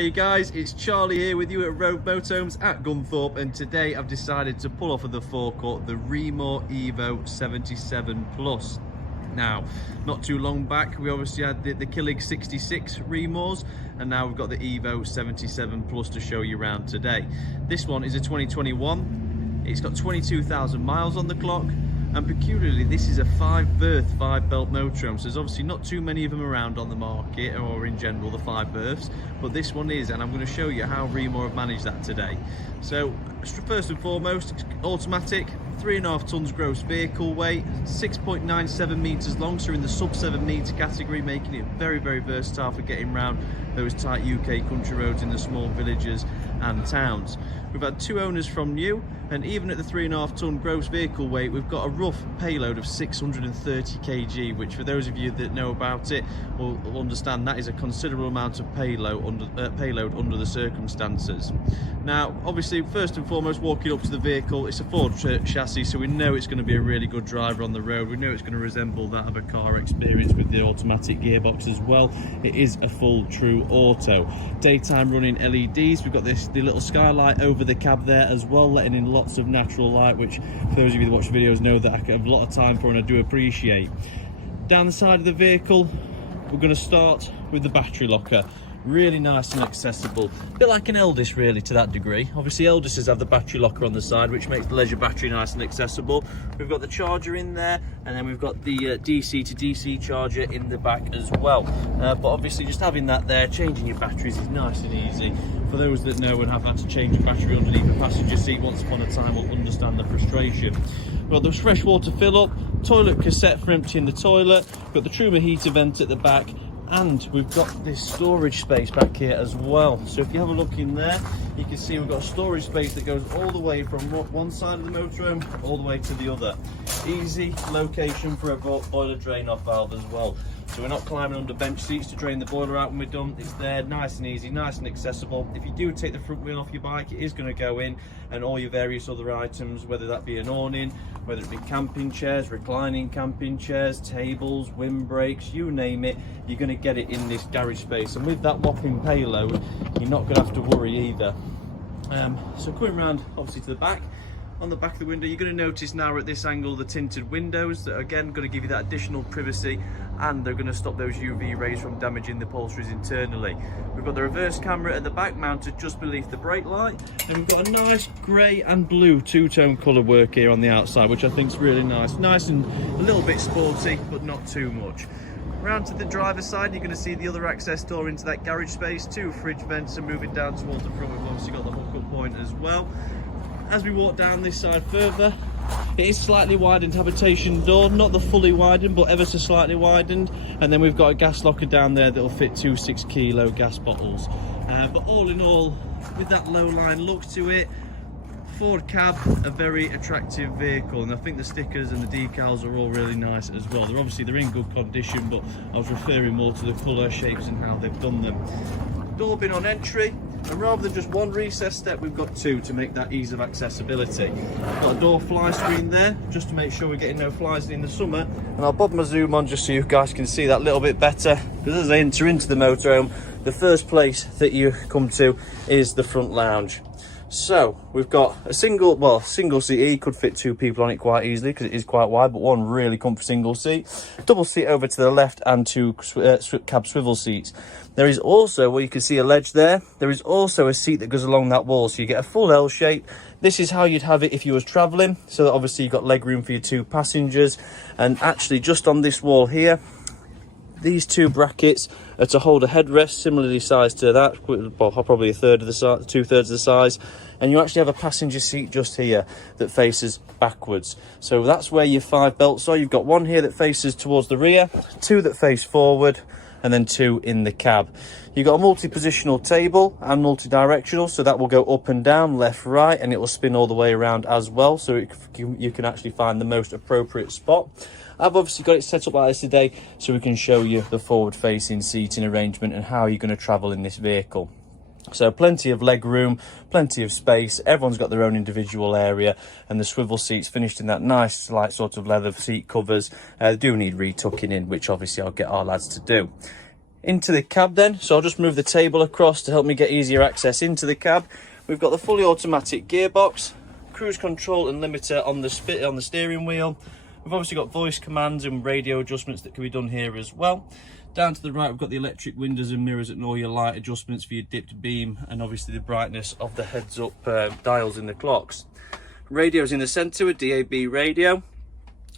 you guys, it's Charlie here with you at Rove Motorhomes at Gunthorpe, and today I've decided to pull off of the forecourt the Rimor EVO 77 Plus. Now, not too long back we obviously had the Killig 66 Rimors, and now we've got the EVO 77 Plus to show you around today. This one is a 2021, it's got 22,000 miles on the clock, and peculiarly this is a 5-berth, 5-belt motorhome, so there's obviously not too many of them around on the market, or in general the 5 berths, but this one is, and I'm going to show you how Rimor have managed that today. So first and foremost, it's automatic, 3.5 tons gross vehicle weight, 6.97 meters long, so in the sub 7 meter category, making it very versatile for getting around those tight UK country roads in the small villages and towns. We've had 2 owners from new, and even at the 3.5 ton gross vehicle weight, we've got a rough payload of 630 kg, which for those of you that know about it will understand that is a considerable amount of payload under the circumstances. Now, obviously, first and foremost, walking up to the vehicle, it's a Ford chassis, so we know it's going to be a really good driver on the road. We know it's going to resemble that of a car experience with the automatic gearbox as well. It is a full true auto. Daytime running LEDs. We've got the little skylight over the cab there as well, letting in lots of natural light, which for those of you that watch videos know that I have a lot of time for and I do appreciate. Down the side of the vehicle, we're going to start with the battery locker. Really nice and accessible, a bit like an Eldis really to that degree. Obviously Eldises have the battery locker on the side, which makes the leisure battery nice and accessible. We've got the charger in there, and then we've got the DC to DC charger in the back as well. But obviously just having that there, changing your batteries is nice and easy. For those that know and have had to change a battery underneath the passenger seat once upon a time will understand the frustration. We've got the freshwater fill up, toilet cassette for emptying the toilet, we've got the Truma heater vent at the back, and we've got this storage space back here as well. So if you have a look in there, you can see we've got a storage space that goes all the way from one side of the motorhome all the way to the other. Easy location for a boiler drain off valve as well. So we're not climbing under bench seats to drain the boiler out when we're done. It's there, nice and easy, nice and accessible. If you do take the front wheel off your bike, it is going to go in, and all your various other items, whether that be an awning, whether it be camping chairs, reclining camping chairs, tables, windbreaks, you name it, you're going to get it in this garage space. And with that whopping payload, you're not going to have to worry either. So coming around obviously to the back, on the back of the window, you're going to notice now at this angle the tinted windows that are again going to give you that additional privacy, and they're going to stop those UV rays from damaging the upholsteries internally. We've got the reverse camera at the back mounted just beneath the brake light, and we've got a nice grey and blue two-tone colour work here on the outside, which I think is really nice and a little bit sporty, but not too much. Round to the driver's side, you're going to see the other access door into that garage space, 2 fridge vents, and moving down towards the front, we've obviously got the hook-up point as well. As we walk down this side further, it is slightly widened habitation door, not the fully widened, but ever so slightly widened. And then we've got a gas locker down there that will fit 2 6-kilo gas bottles. But all in all, with that low line look to it, Ford cab, a very attractive vehicle, and I think the stickers and the decals are all really nice as well. They're in good condition, but I was referring more to the colour, shapes and how they've done them. Door bin on entry, and rather than just one recess step, we've got 2 to make that ease of accessibility. Got a door fly screen there, just to make sure we're getting no flies in the summer. And I'll bob my zoom on just so you guys can see that a little bit better, because as I enter into the motorhome, the first place that you come to is the front lounge. So we've got a single seat here. You could fit 2 people on it quite easily because it is quite wide, but one really comfy single seat. Double seat over to the left, and 2 cab swivel seats. There is also, well, you can see a ledge there. There is also a seat that goes along that wall, so you get a full L shape. This is how you'd have it if you was travelling. So that obviously you've got leg room for your 2 passengers, and actually just on this wall here, these 2 brackets are to hold a headrest similarly sized to that, well, probably a third of the size, 2/3 of the size, and you actually have a passenger seat just here that faces backwards. So that's where your 5 belts are. You've got 1 here that faces towards the rear, 2 that face forward, and then 2 in the cab. You've got a multi-positional table and multi-directional, so that will go up and down, left, right, and it will spin all the way around as well, so you can actually find the most appropriate spot. I've obviously got it set up like this today so we can show you the forward-facing seating arrangement and how you're going to travel in this vehicle. So plenty of leg room, plenty of space, everyone's got their own individual area, and the swivel seats finished in that nice light sort of leather seat covers. They do need retucking in, which obviously I'll get our lads to do. Into the cab then, so I'll just move the table across to help me get easier access into the cab. We've got the fully automatic gearbox, cruise control and limiter on the steering wheel. We've obviously got voice commands and radio adjustments that can be done here as well. Down to the right, we've got the electric windows and mirrors and all your light adjustments for your dipped beam, and obviously the brightness of the heads-up dials in the clocks. Radio's in the centre with DAB radio.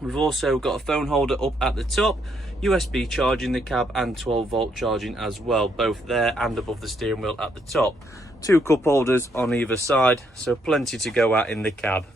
We've also got a phone holder up at the top, USB charging the cab and 12-volt charging as well, both there and above the steering wheel at the top. 2 cup holders on either side, so plenty to go at in the cab.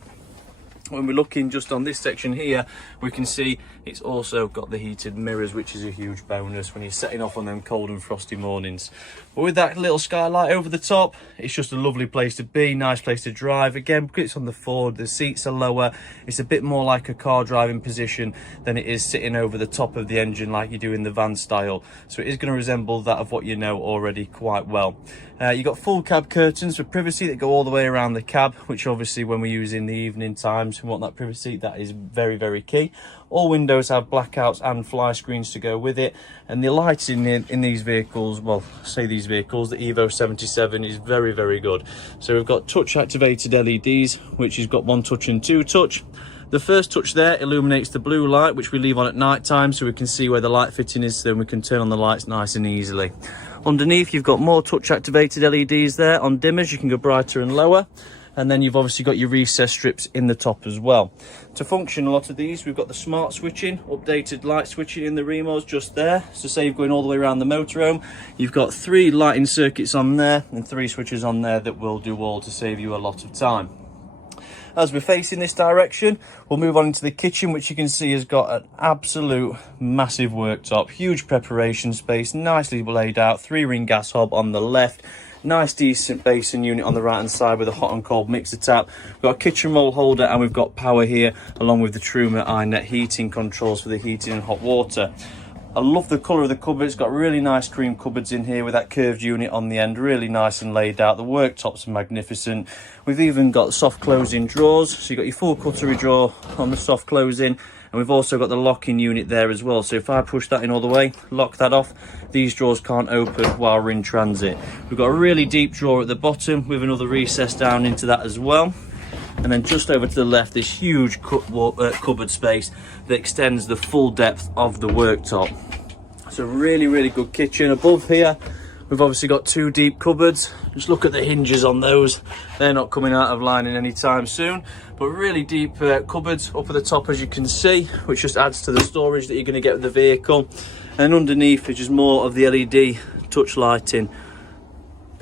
When we're looking just on this section here, we can see it's also got the heated mirrors, which is a huge bonus when you're setting off on them cold and frosty mornings. But with that little skylight over the top, it's just a lovely place to be, nice place to drive. Again, because it's on the Ford, the seats are lower, it's a bit more like a car driving position than it is sitting over the top of the engine like you do in the van style. So it is going to resemble that of what you know already quite well. You've got full cab curtains for privacy that go all the way around the cab, which obviously when we use in the evening times and want that privacy, that is very, very key. All windows have blackouts and fly screens to go with it, and the lighting in these vehicles, well, say these vehicles, the EVO 77 is very, very good. So we've got touch activated LEDs, which has got 1 touch and 2 touch. The first touch there illuminates the blue light, which we leave on at night time so we can see where the light fitting is, so then we can turn on the lights nice and easily. Underneath, you've got more touch activated LEDs there. On dimmers, you can go brighter and lower. And then you've obviously got your recess strips in the top as well. To function a lot of these, we've got the smart switching, updated light switching in the Rimors just there. So say you're going all the way around the motorhome, you've got 3 lighting circuits on there and 3 switches on there that will do all to save you a lot of time. As we're facing this direction, we'll move on into the kitchen, which you can see has got an absolute massive worktop, huge preparation space, nicely laid out, 3-ring gas hob on the left, nice decent basin unit on the right hand side with a hot and cold mixer tap. We've got a kitchen roll holder and we've got power here, along with the Truma iNet heating controls for the heating and hot water. I love the colour of the cupboard. It's got really nice cream cupboards in here with that curved unit on the end, really nice and laid out. The worktops are magnificent. We've even got soft closing drawers, so you've got your full cutlery drawer on the soft closing, and we've also got the locking unit there as well. So if I push that in all the way, lock that off, these drawers can't open while we're in transit. We've got a really deep drawer at the bottom with another recess down into that as well. And then just over to the left, this huge cupboard space that extends the full depth of the worktop. It's a really, really good kitchen. Above here, we've obviously got 2 deep cupboards. Just look at the hinges on those. They're not coming out of line in any time soon. But really deep cupboards up at the top, as you can see, which just adds to the storage that you're going to get with the vehicle. And underneath is just more of the LED touch lighting.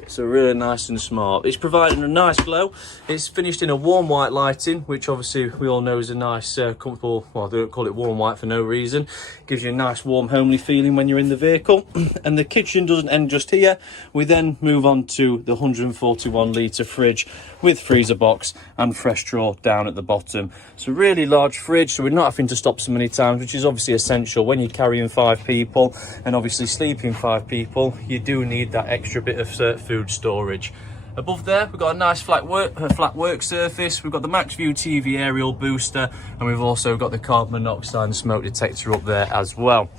So really nice and smart. It's providing a nice glow. It's finished in a warm white lighting, which obviously we all know is a nice comfortable, well, they don't call it warm white for no reason. It gives you a nice warm homely feeling when you're in the vehicle. And the kitchen doesn't end just here. We then move on to the 141 litre fridge with freezer box and fresh drawer down at the bottom. So really large fridge, so we're not having to stop so many times, which is obviously essential when you're carrying 5 people and obviously sleeping 5 people. You do need that extra bit of food storage. Above there, we've got a nice flat work surface. We've got the Max View TV aerial booster, and we've also got the carbon monoxide and smoke detector up there as well.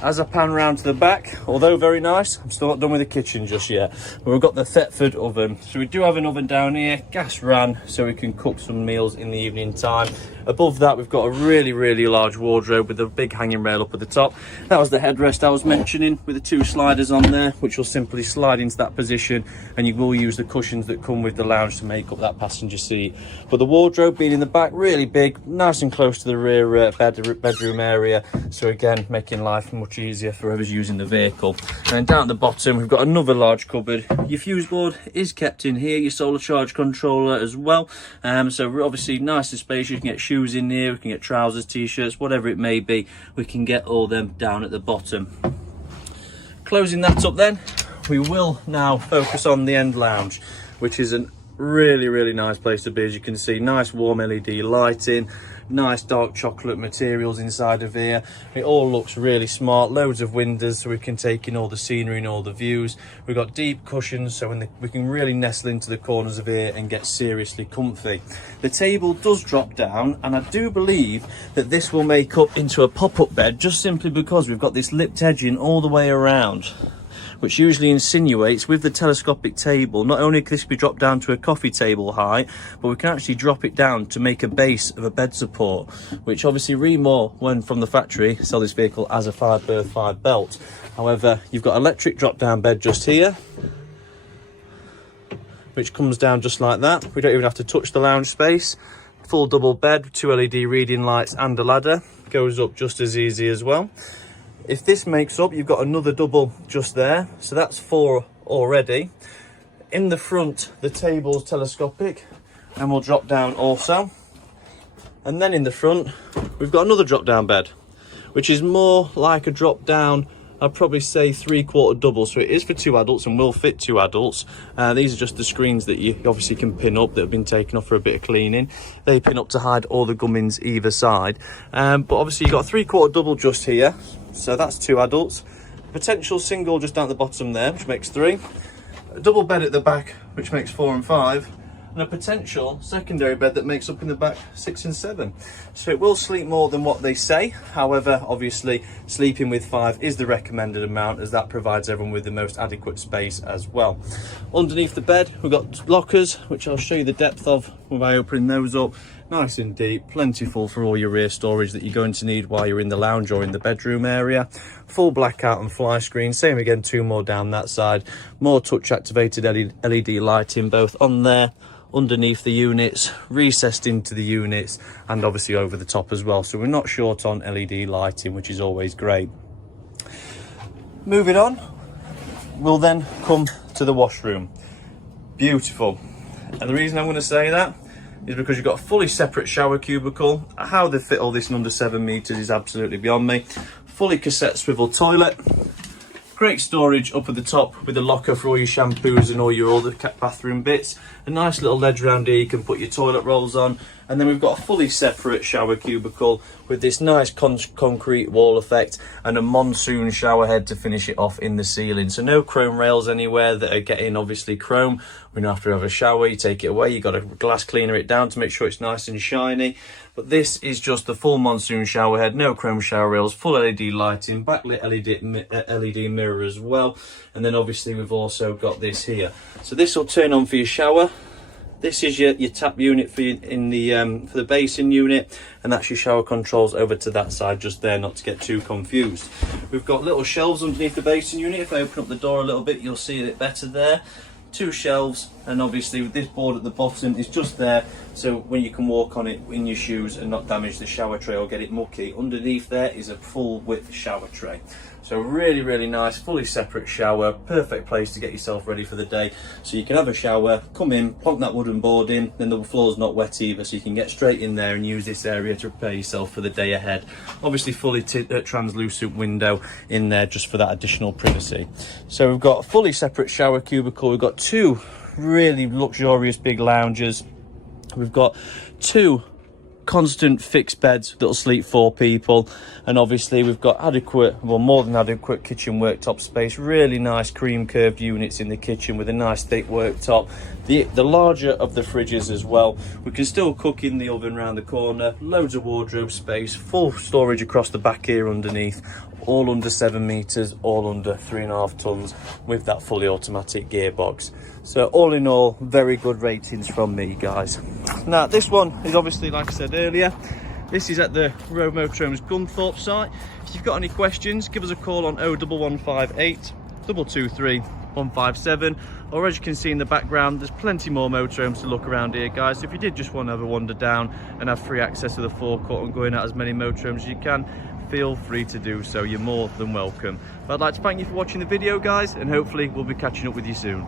As I pan round to the back, although very nice, I'm still not done with the kitchen just yet. But we've got the Thetford oven. So we do have an oven down here, gas ran, so we can cook some meals in the evening time. Above that, we've got a really, really large wardrobe with a big hanging rail up at the top. That was the headrest I was mentioning with the 2 sliders on there, which will simply slide into that position, and you will use the cushions that come with the lounge to make up that passenger seat. But the wardrobe being in the back, really big, nice and close to the rear bedroom area. So again, making life much easier for whoever's using the vehicle. And down at the bottom, we've got another large cupboard. Your fuse board is kept in here, your solar charge controller as well. So we're obviously nice and spacious. You can get shoes in here, we can get trousers, t-shirts, whatever it may be. We can get all them down at the bottom. Closing that up then, we will now focus on the end lounge, which is a really, really nice place to be. As you can see, nice warm LED lighting, Nice dark chocolate materials inside of here. It all looks really smart. Loads of windows so we can take in all the scenery and all the views. We've got deep cushions so we can really nestle into the corners of here and get seriously comfy. The table does drop down, and I do believe that this will make up into a pop-up bed, just simply because we've got this lipped edging all the way around, which usually insinuates with the telescopic table, not only can this be dropped down to a coffee table height, but we can actually drop it down to make a base of a bed support, which obviously Rimor, when from the factory, sell this vehicle as a 5 berth 5 belt. However, you've got electric drop down bed just here, which comes down just like that. We don't even have to touch the lounge space. Full double bed with 2 LED reading lights and a ladder. Goes up just as easy as well. If this makes up, you've got another double just there, so that's 4 already. In the front, the table's telescopic and will drop down also. And then in the front, we've got another drop down bed, which is more like a drop down, I'd probably say 3/4 double, so it is for 2 adults and will fit 2 adults. These are just the screens that you obviously can pin up that have been taken off for a bit of cleaning. They pin up to hide all the gummins either side. But obviously you've got 3/4 double just here, so that's 2 adults. Potential single just down at the bottom there, which makes 3. A double bed at the back, which makes 4 and 5. And a potential secondary bed that makes up in the back 6 and 7. So it will sleep more than what they say. However, obviously sleeping with 5 is the recommended amount, as that provides everyone with the most adequate space as well. Underneath the bed we've got lockers, which I'll show you the depth of by opening those up. Nice and deep, plentiful for all your rear storage that you're going to need while you're in the lounge or in the bedroom area. Full blackout and fly screen, same again, 2 more down that side. More touch activated LED lighting both on there, underneath the units, recessed into the units, and obviously over the top as well. So we're not short on LED lighting, which is always great. Moving on, we'll then come to the washroom. Beautiful. And the reason I'm going to say that is because you've got a fully separate shower cubicle. How they fit all this in under 7 meters is absolutely beyond me. Fully cassette swivel toilet. Great storage up at the top with a locker for all your shampoos and all your other bathroom bits. A nice little ledge around here you can put your toilet rolls on. And then we've got a fully separate shower cubicle with this nice concrete wall effect and a monsoon shower head to finish it off in the ceiling. So no chrome rails anywhere that are getting obviously chrome. When you have to have a shower, you take it away, you got to glass cleaner it down to make sure it's nice and shiny. But this is just the full monsoon shower head, no chrome shower rails, full LED lighting, backlit LED mirror as well. And then obviously we've also got this here. So this will turn on for your shower. This is your tap unit for the basin unit, and that's your shower controls over to that side just there, not to get too confused. We've got little shelves underneath the basin unit. If I open up the door a little bit, you'll see it better there. 2 shelves, and obviously with this board at the bottom is just there so when you can walk on it in your shoes and not damage the shower tray or get it mucky. Underneath there is a full width shower tray. So really, really nice, fully separate shower, perfect place to get yourself ready for the day. So you can have a shower, come in, plonk that wooden board in, then the floor's not wet either, so you can get straight in there and use this area to prepare yourself for the day ahead. Obviously fully translucent window in there just for that additional privacy. So we've got a fully separate shower cubicle, we've got 2 really luxurious big lounges, we've got 2 constant fixed beds that'll sleep 4 people, and obviously we've got adequate, well, more than adequate kitchen worktop space. Really nice cream curved units in the kitchen with a nice thick worktop. The larger of the fridges as well. We can still cook in the oven around the corner. Loads of wardrobe space, full storage across the back here underneath, all under 7 meters, all under 3.5 tons with that fully automatic gearbox. So all in all, very good ratings from me, guys. Now this one is obviously, like I said earlier, this is at the Rove Motorhomes Gunthorpe site. If you've got any questions, give us a call on 01158 223 157, or as you can see in the background, there's plenty more motorhomes to look around here, guys. So if you did just want to have a wander down and have free access to the forecourt and go in at as many motorhomes as you can, feel free to do so. You're more than welcome. But I'd like to thank you for watching the video, guys, and hopefully we'll be catching up with you soon.